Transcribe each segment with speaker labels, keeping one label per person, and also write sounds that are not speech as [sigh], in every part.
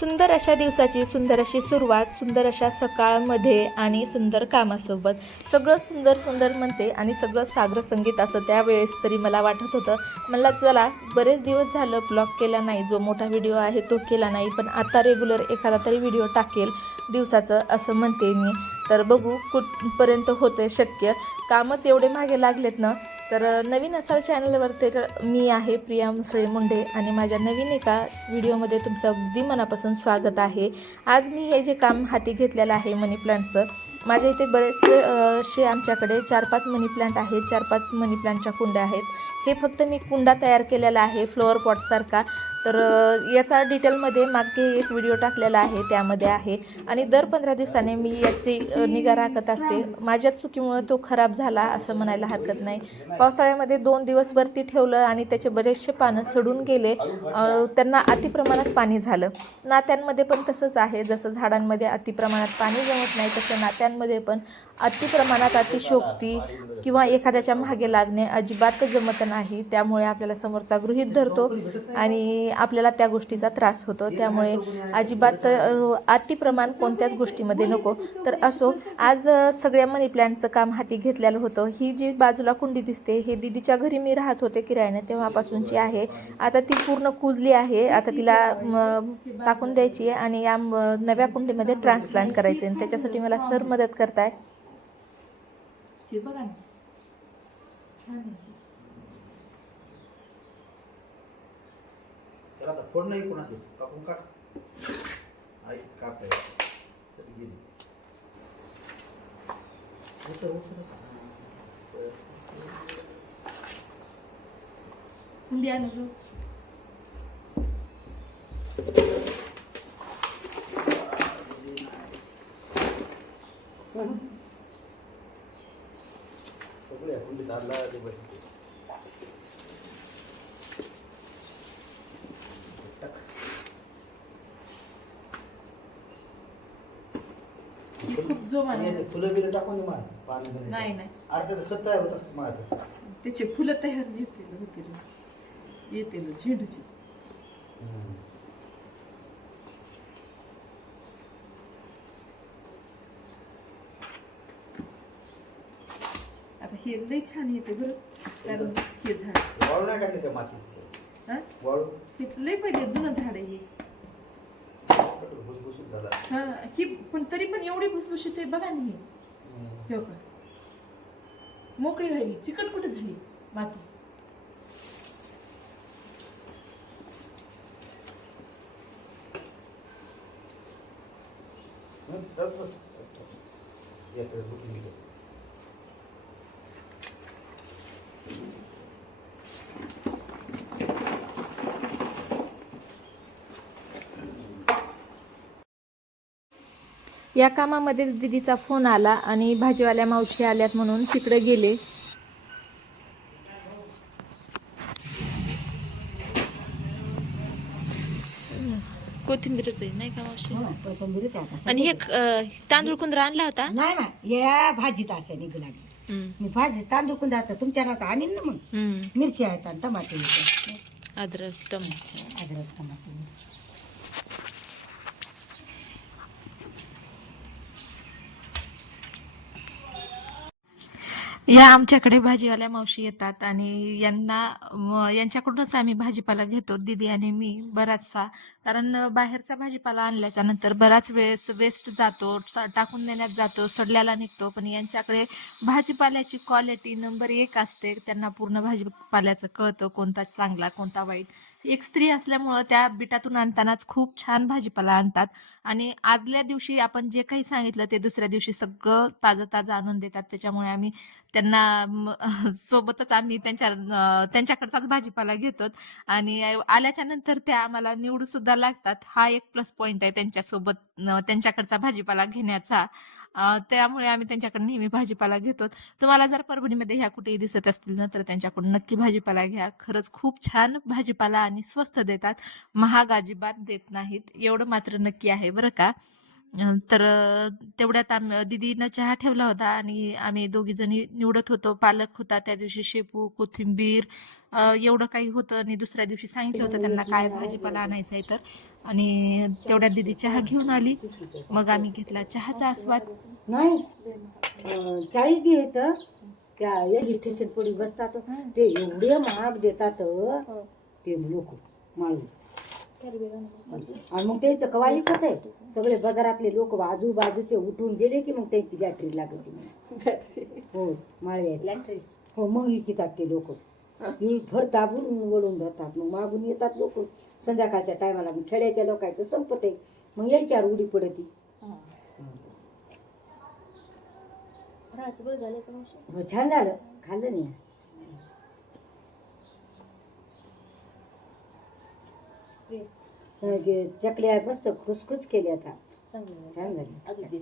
Speaker 1: सुंदर अशा दिवसाची सुंदर अशी सुरुवात सुंदर अशा सकाळमध्ये आणि सुंदर कामासोबत. सगळं सुंदर सुंदर म्हणते आणि सगळं सागर संगीत असं त्यावेळेस तरी मला वाटत होतं. मला चला बरेच दिवस झालं ब्लॉग केला नाही. जो मोठा व्हिडिओ आहे तो केला नाही पण आता रेग्युलर एखादा तरी व्हिडिओ टाकेल दिवसाचं असं म्हणते मी. तर बघू कुठपर्यंत होतं शक्य. कामच एवढे मागे लागलेत ना तर नवीन असाल चॅनलवर तर मी आहे प्रिया मुसळे मुंडे आणि माझ्या नवीन एका व्हिडिओमध्ये तुमचं अगदी मनापासून स्वागत आहे. आज मी हे जे काम हाती घेतलेलं आहे मनी प्लांटचं माझ्या इथे बरेचसे आमच्याकडे चार पाच मनी प्लांट आहेत चार पाच मनी प्लांटच्या कुंड्या आहेत. हे फक्त मी कुंडा तयार केलेला आहे फ्लोअर पॉटसारखा. तर याचा डिटेलमध्ये मागे एक व्हिडिओ टाकलेला आहे त्यामध्ये आहे. आणि दर पंधरा दिवसाने मी याची निगा राखत असते. माझ्या चुकीमुळे तो खराब झाला असं म्हणायला हरकत नाही. पावसाळ्यामध्ये दोन दिवस वरती ठेवलं आणि त्याचे बरेचसे पानं सडून गेले त्यांना अतिप्रमाणात पाणी झालं. नात्यांमध्ये पण तसंच आहे. जसं झाडांमध्ये अतिप्रमाणात पाणी जमत नाही तसं नात्यांमध्ये पण अतिप्रमाणात अतिशोक्ती किंवा एखाद्याच्या मागे लागणे अजिबात जमत नाही. त्यामुळे आपल्याला समोरचा गृहित धरतो आणि आपल्याला त्या गोष्टीचा त्रास होतो. त्यामुळे अजिबात अतिप्रमाण कोणत्याच गोष्टीमध्ये नको. तर असो आज सगळ्या मनी प्लॅन्टचं काम हाती घेतलेलं होतं. ही जी बाजूला कुंडी दिसते हे दिदीच्या घरी मी राहत होते किरायाने तेव्हापासूनची आहे. आता ती पूर्ण कुजली आहे. आता तिला टाकून द्यायची आहे आणि या नव्या कुंडीमध्ये ट्रान्सप्लांट करायचे आणि त्याच्यासाठी मला सर मदत करताय. हे बघा
Speaker 2: चला आता फोड नाही कोणाचे कापून काढ. आईच काप चल गेली उचल उचल.
Speaker 1: जो.
Speaker 2: सगळे आला ते बसते. ते फुलं बिलं टाकून दे पाणी बिणी.
Speaker 1: नाही नाही.
Speaker 2: अर्ध्याचं खत तयार होत असतं माझ्या
Speaker 1: त्याचे फुलं तयार येतील होतील येतील झेंडूची. आता हे लय छान येते बरं. कारण हे झाड.
Speaker 2: वाळू नाही टाकले मातीत?
Speaker 1: हा?
Speaker 2: वाळू?
Speaker 1: हे लय पहिले जुनं झाड आहे हे. हा ही पण तरी पण एवढी भुसभुशीत आहे बघा ना हे. हो का मोकळी व्हायली चिकट कुठे झाली? माती.
Speaker 2: हं, रस,
Speaker 1: या कामामध्ये दीदीचा फोन आला आणि भाजीवाल्या मावशी आल्यात म्हणून तिकडे गेले. कोथिंबीरच आहे नाही का मावशी?
Speaker 3: हो, कोथिंबीरच आहे आता.
Speaker 1: आणि हे तांदूळ कुंदरा आणला होता?
Speaker 3: नाही ना या भाजीत असे निघू लागली.
Speaker 1: हम्म,
Speaker 3: मी भाजी तांदूळ कुंदा आता तुमच्या नावाचं आणीन ना मग.
Speaker 1: हम्म.
Speaker 3: मिरची आहेत आणि टमाटे आहेत.
Speaker 1: अद्रक टमाटर
Speaker 3: अद्रक टमाटे.
Speaker 1: या आमच्याकडे भाजीवाल्या मावशी येतात आणि यांना यांच्याकडूनच आम्ही भाजीपाला घेतो दीदी आणि मी बराचसा. कारण बाहेरचा भाजीपाला आणल्याच्या नंतर बराच वेळेस वेस्ट जातो स- टाकून देण्यात जातो सडल्याला निघतो. पण यांच्याकडे भाजीपाल्याची क्वालिटी नंबर एक असते त्यांना पूर्ण भाजीपाल्याचं कळतं कोणता चांगला कोणता वाईट. एक स्त्री असल्यामुळं त्या बिटातून आणतानाच खूप छान भाजीपाला आणतात. आणि आदल्या दिवशी आपण जे काही सांगितलं ते दुसऱ्या दिवशी सगळं ताजं ताजं आणून देतात. त्याच्यामुळे आम्ही त्यांना [laughs] सोबतच आम्ही त्यांच्या त्यांच्याकडचाच भाजीपाला घेतो. आणि आल्याच्यानंतर त्या आम्हाला निवडू सुद्धा लागतात. हा एक प्लस पॉइंट आहे त्यांच्यासोबत त्यांच्याकडचा भाजीपाला घेण्याचा. त्यामुळे आम्ही त्यांच्याकडे नेहमी भाजीपाला घेतो. तुम्हाला जर परभणीमध्ये ह्या कुठेही दिसत असतील ना तर त्यांच्याकडून नक्की भाजीपाला घ्या. खरंच खूप छान भाजीपाला आणि स्वस्त देतात. महाग अजिबात देत नाहीत. एवढं मात्र नक्की आहे बरं का? अं, तर अं, तेवढ्यात आम दिदीनं चहा ठेवला होता आणि आम्ही दोघी जणी निवडत होतो. पालक होता त्या दिवशी शेपू कोथिंबीर अं, एवढं काही होतं आणि दुसऱ्या दिवशी सांगितलं होतं त्यांना काय भाजीपाला आणायचा आहे तर. आणि तेवढ्यात दिदी चहा घेऊन आली. मग आम्ही घेतला चहाचा आस्वाद.
Speaker 3: नाही अं, चाळीस बी येत त्या रेल्वे स्टेशन पुढे बसतात. ते एवढे महाग देतात ते लोक माळू आणि मग त्याचं कवा ऐकत आहे. सगळे बाजारातले लोक आजूबाजूचे उठून गेले की मग त्यांची बॅटरी लागते. हो माळ्याची हो मग विकतात ते लोक. भर दाबून वळून धरतात मग मागून येतात लोक. संध्याकाळच्या टायमाला मग खेड्याच्या लोकांचं संपत आहे. मग यायच्यावर उडी पडती. हो. छान झालं. खाल्लं नाही. चकल्या मस्त खुसखुस केल्या आता. छान झाली. छान झाली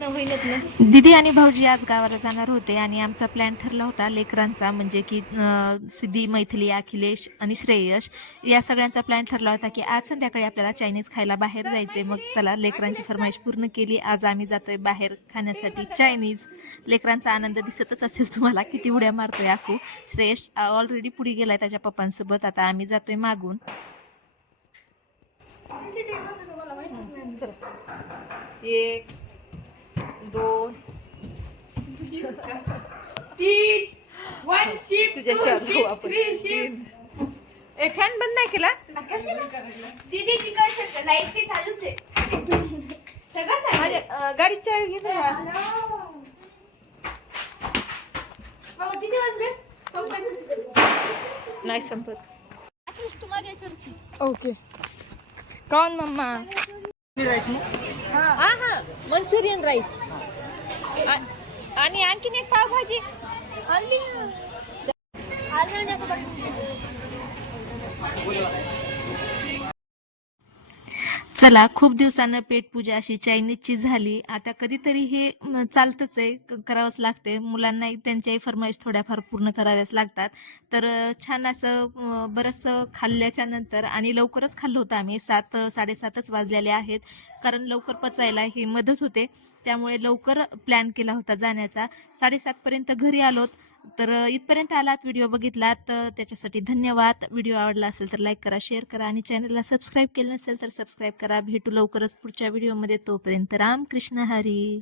Speaker 1: दिदी आणि भाऊजी आज गावाला जाणार होते आणि आमचा प्लॅन ठरला होता लेकरांचा म्हणजे की सिद्धी मैथिली अखिलेश आणि श्रेयश या सगळ्यांचा प्लॅन ठरला होता की आज संध्याकाळी आपल्याला चायनीज खायला बाहेर जायचे मग चला लेकरांची फरमाईश पूर्ण केली. आज आम्ही जातोय बाहेर खाण्यासाठी चायनीज लेकरांचा आनंद दिसतच असेल तुम्हाला. किती उड्या मारतोय आकू श्रेयश ऑलरेडी पुढे गेलाय त्याच्या पप्पांसोबत. आता आम्ही जातोय मागून. एक
Speaker 4: तीन. वन शिप
Speaker 1: तुझ्या
Speaker 4: टू
Speaker 1: चार आपण.
Speaker 4: थ्री शिप
Speaker 1: ए फॅन बंद नाही केला?
Speaker 4: दीदी ती काय शकते लाइट ते चालूच आहे. सगळं चालू
Speaker 1: माझ्या अं, घे ना.
Speaker 4: बाबा किती वाजले?
Speaker 1: नाही संपत. ओके. कौन मम्मा हा हा. Manchurian rice. आणि आणखीन एक पावभाजी. चला खूप दिवसानं पेटपूजा अशी चायनीजची झाली. आता कधीतरी हे चालतंच आहे क- करावंच लागते मुलांना त्यांच्याही फरमाईश थोड्याफार पूर्ण कराव्याच लागतात. तर छान असं बरंचसं खाल्ल्याच्या नंतर आणि लवकरच खाल्लं होतं आम्ही. सात साडेसातच वाजलेले आहेत. कारण लवकर पचायला हे मदत होते. त्यामुळे लवकर प्लॅन केला होता जाण्याचा. साडेसातपर्यंत घरी आलोत. तर इथपर्यंत आलात व्हिडिओ बघितलात तर त्याच्यासाठी धन्यवाद. व्हिडिओ आवडला असेल तर लाईक करा शेअर करा आणि चॅनलला सबस्क्राईब केलं नसेल तर सबस्क्राईब करा. भेटू लवकरच पुढच्या व्हिडिओमध्ये. तोपर्यंत राम कृष्ण हरी.